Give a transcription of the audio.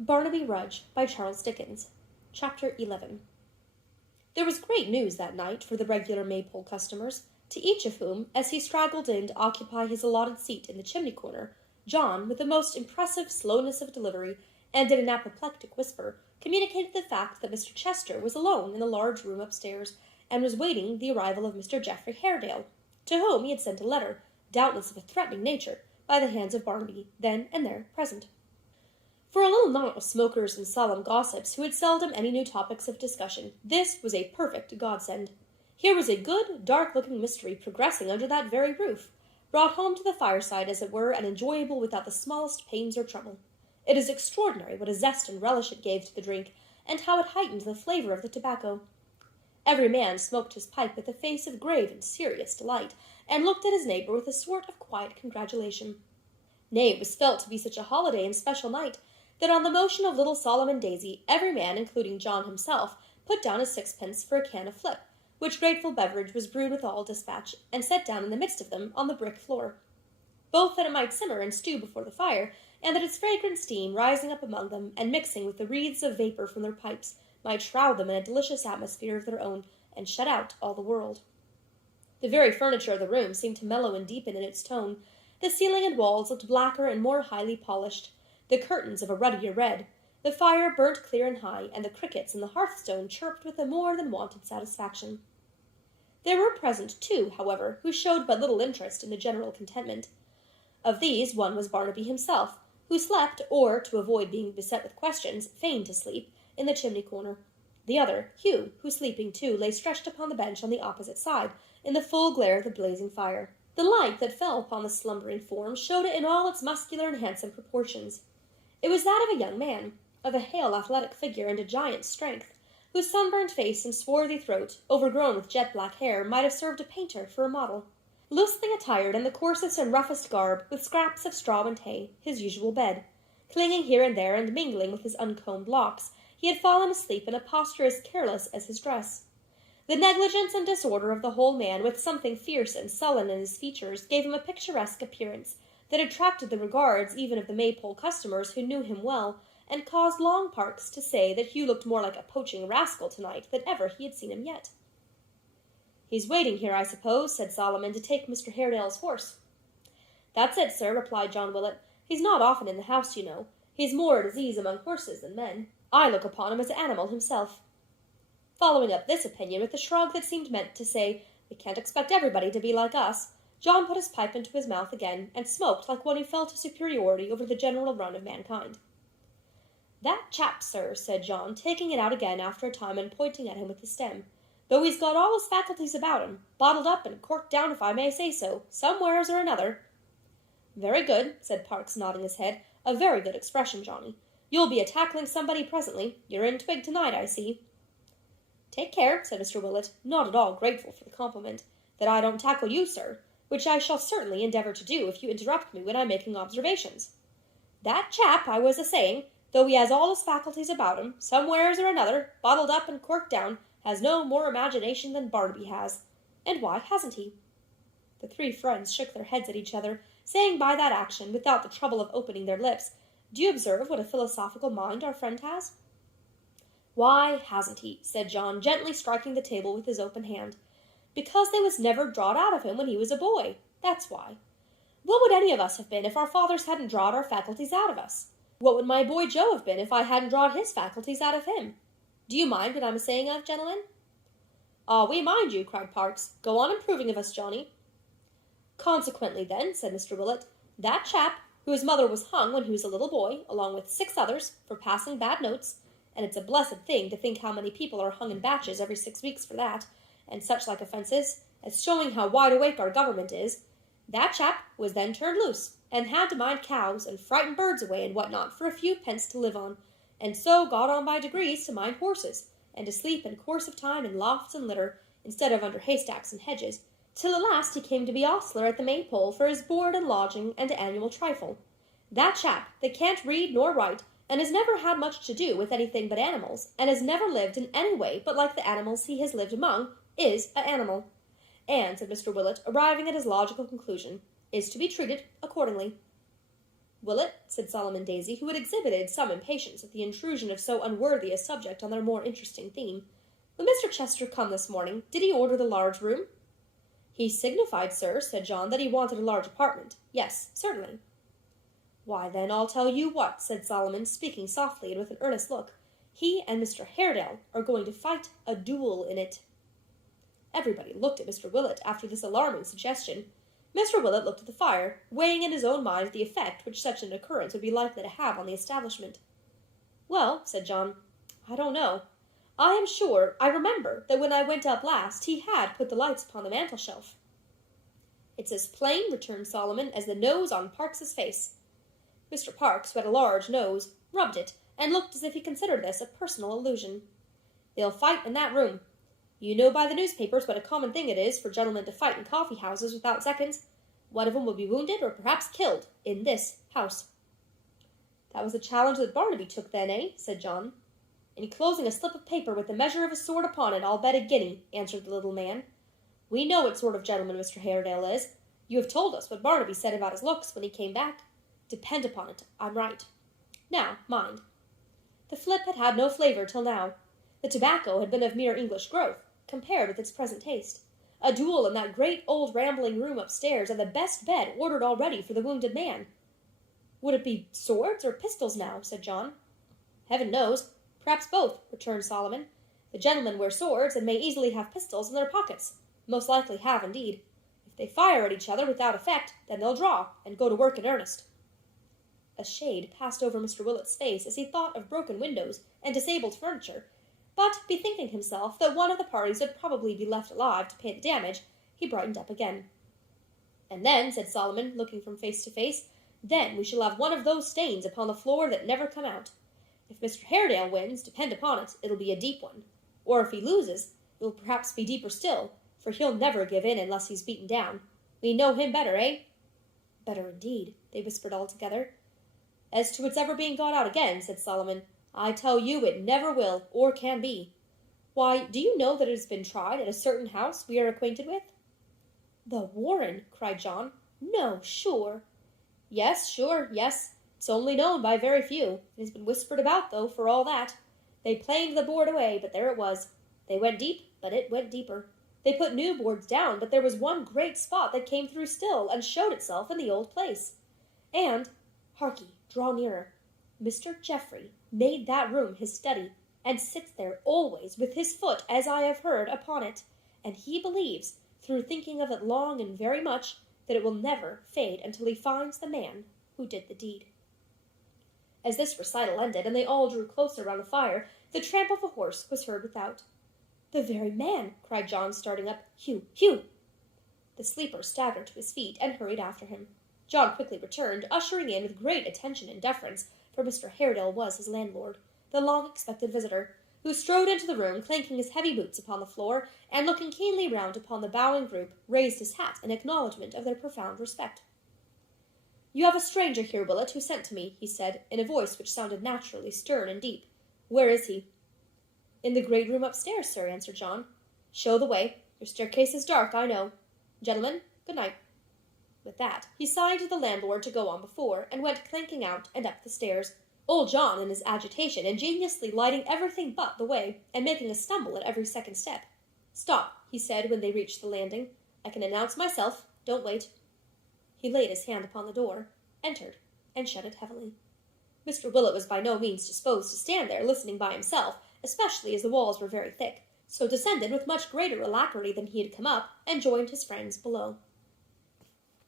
Barnaby Rudge by Charles Dickens. Chapter 11. There was great news that night for the regular Maypole customers, to each of whom, as he straggled in to occupy his allotted seat in the chimney-corner, John, with the most impressive slowness of delivery, and in an apoplectic whisper, communicated the fact that Mr. Chester was alone in the large room upstairs, and was waiting the arrival of Mr. Geoffrey Haredale, to whom he had sent a letter, doubtless of a threatening nature, by the hands of Barnaby, then and there present. For a little knot of smokers and solemn gossips who had seldom any new topics of discussion, this was a perfect godsend. Here was a good, dark-looking mystery progressing under that very roof, brought home to the fireside, as it were, and enjoyable without the smallest pains or trouble. It is extraordinary what a zest and relish it gave to the drink, and how it heightened the flavour of the tobacco. Every man smoked his pipe with a face of grave and serious delight, and looked at his neighbour with a sort of quiet congratulation. Nay, it was felt to be such a holiday and special night, that on the motion of little Solomon Daisy, every man, including John himself, put down his sixpence for a can of flip, which grateful beverage was brewed with all dispatch, and set down in the midst of them on the brick floor, both that it might simmer and stew before the fire, and that its fragrant steam, rising up among them, and mixing with the wreaths of vapour from their pipes, might shroud them in a delicious atmosphere of their own, and shut out all the world. The very furniture of the room seemed to mellow and deepen in its tone. The ceiling and walls looked blacker and more highly polished, the curtains of a ruddier red, the fire burnt clear and high, and the crickets in the hearthstone chirped with a more than wonted satisfaction. There were present two, however, who showed but little interest in the general contentment. Of these, one was Barnaby himself, who slept, or, to avoid being beset with questions, feigned to sleep, in the chimney-corner. The other, Hugh, who, sleeping too, lay stretched upon the bench on the opposite side, in the full glare of the blazing fire. The light that fell upon the slumbering form showed it in all its muscular and handsome proportions. It was that of a young man, of a hale athletic figure and a giant's strength, whose sunburned face and swarthy throat, overgrown with jet-black hair, might have served a painter for a model. Loosely attired in the coarsest and roughest garb, with scraps of straw and hay, his usual bed, clinging here and there and mingling with his uncombed locks, he had fallen asleep in a posture as careless as his dress. The negligence and disorder of the whole man, with something fierce and sullen in his features, gave him a picturesque appearance that attracted the regards even of the Maypole customers who knew him well, and caused Long Parks to say that Hugh looked more like a poaching rascal tonight than ever he had seen him yet. "He's waiting here, I suppose," said Solomon, "to take Mr. Haredale's horse." "That's it, sir," replied John Willett. "He's not often in the house, you know. He's more at his ease among horses than men. I look upon him as an animal himself." Following up this opinion with a shrug that seemed meant to say, "We can't expect everybody to be like us," John put his pipe into his mouth again, and smoked like one who felt a superiority over the general run of mankind. "That chap, sir," said John, taking it out again after a time and pointing at him with the stem, "though he's got all his faculties about him, bottled up and corked down, if I may say so, somewheres or another." "Very good," said Parks, nodding his head. "A very good expression, Johnny. You'll be a-tackling somebody presently. You're in twig tonight, I see." "Take care," said Mr. Willett, not at all grateful for the compliment, "that I don't tackle you, sir, which I shall certainly endeavour to do if you interrupt me when I'm making observations. That chap, I was a-saying, though he has all his faculties about him, somewheres or another, bottled up and corked down, has no more imagination than Barnaby has. And why hasn't he?" The three friends shook their heads at each other, saying by that action, without the trouble of opening their lips, "Do you observe what a philosophical mind our friend has?" "Why hasn't he?" said John, gently striking the table with his open hand. "Because they was never drawed out of him when he was a boy. That's why. What would any of us have been if our fathers hadn't drawed our faculties out of us? What would my boy Joe have been if I hadn't drawed his faculties out of him? Do you mind what I'm a-saying of, gentlemen?" "Ah, we mind you," cried Parks. "Go on improving of us, Johnny." "Consequently, then," said Mr. Willett, "that chap, whose mother was hung when he was a little boy, along with 6 others, for passing bad notes, and it's a blessed thing to think how many people are hung in batches every 6 weeks for that, and such like offences, as showing how wide awake our government is, that chap was then turned loose, and had to mind cows, and frighten birds away and what not, for a few pence to live on, and so got on by degrees to mind horses, and to sleep in course of time in lofts and litter, instead of under haystacks and hedges, till at last he came to be ostler at the Maypole for his board and lodging and annual trifle. That chap, that can't read nor write, and has never had much to do with anything but animals, and has never lived in any way but like the animals he has lived among, is a animal, and," said Mr. Willett, arriving at his logical conclusion, "is to be treated accordingly." "Will it?" said Solomon Daisy, who had exhibited some impatience at the intrusion of so unworthy a subject on their more interesting theme. "When Mr. Chester come this morning, did he order the large room?" "He signified, sir," said John, "that he wanted a large apartment. Yes, certainly." "Why, then, I'll tell you what," said Solomon, speaking softly and with an earnest look. "He and Mr. Haredale are going to fight a duel in it." Everybody looked at Mr. Willett after this alarming suggestion. Mr. Willett looked at the fire, weighing in his own mind the effect which such an occurrence would be likely to have on the establishment. "Well," said John, "I don't know. I am sure I remember that when I went up last he had put the lights upon the mantel-shelf." "It's as plain," returned Solomon, "as the nose on Parks's face." Mr. Parks, who had a large nose, rubbed it, and looked as if he considered this a personal allusion. "They'll fight in that room. You know by the newspapers what a common thing it is for gentlemen to fight in coffee-houses without seconds. One of 'em will be wounded or perhaps killed in this house." "That was the challenge that Barnaby took then, eh?" said John. "Enclosing a slip of paper with the measure of a sword upon it, I'll bet a guinea," answered the little man. "We know what sort of gentleman Mr. Haredale is. You have told us what Barnaby said about his looks when he came back. Depend upon it, I'm right. Now, mind." The flip had had no flavour till now. The tobacco had been of mere English growth, compared with its present taste. A duel in that great old rambling room upstairs, and the best bed ordered already for the wounded man. "Would it be swords or pistols now?" said John. "Heaven knows. Perhaps both," returned Solomon. "The gentlemen wear swords, and may easily have pistols in their pockets. Most likely have, indeed. If they fire at each other without effect, then they'll draw, and go to work in earnest." A shade passed over Mr. Willett's face as he thought of broken windows and disabled furniture, but, bethinking himself that one of the parties would probably be left alive to pay the damage, he brightened up again. "And then," said Solomon, looking from face to face, "then we shall have one of those stains upon the floor that never come out. If Mr. Haredale wins, depend upon it, it'll be a deep one. Or if he loses, it will perhaps be deeper still, for he'll never give in unless he's beaten down. We know him better, eh?" "Better indeed," they whispered all together. "As to its ever being got out again," said Solomon, "I tell you it never will, or can be. Why, do you know that it has been tried at a certain house we are acquainted with?" "The Warren!" cried John. "No, sure." "Yes, sure, yes. It's only known by very few. It has been whispered about, though, for all that. They planed the board away, but there it was. They went deep, but it went deeper. They put new boards down, but there was one great spot that came through still, and showed itself in the old place. And, harkee, draw nearer. Mr. Geoffrey made that room his study, and sits there always with his foot, as I have heard, upon it, and he believes, through thinking of it long and very much, that it will never fade until he finds the man who did the deed." As this recital ended, and they all drew closer round the fire, the tramp of a horse was heard without. "The very man!" cried John, starting up. "Hugh, Hugh!" The sleeper staggered to his feet and hurried after him. John quickly returned, ushering in with great attention and deference, for Mr. Haredale was his landlord, the long-expected visitor, who strode into the room, clanking his heavy boots upon the floor, and looking keenly round upon the bowing group, raised his hat in acknowledgment of their profound respect. "You have a stranger here, Willett, who sent to me," he said, in a voice which sounded naturally stern and deep. "Where is he?" "In the great room upstairs, sir," answered John. "Show the way. Your staircase is dark, I know. Gentlemen, good night." With that, he signed to the landlord to go on before, and went clanking out and up the stairs, old John, in his agitation, ingeniously lighting everything but the way, and making a stumble at every second step. "Stop," he said when they reached the landing. "I can announce myself. Don't wait." He laid his hand upon the door, entered, and shut it heavily. Mr. Willett was by no means disposed to stand there listening by himself, especially as the walls were very thick, so descended with much greater alacrity than he had come up, and joined his friends below.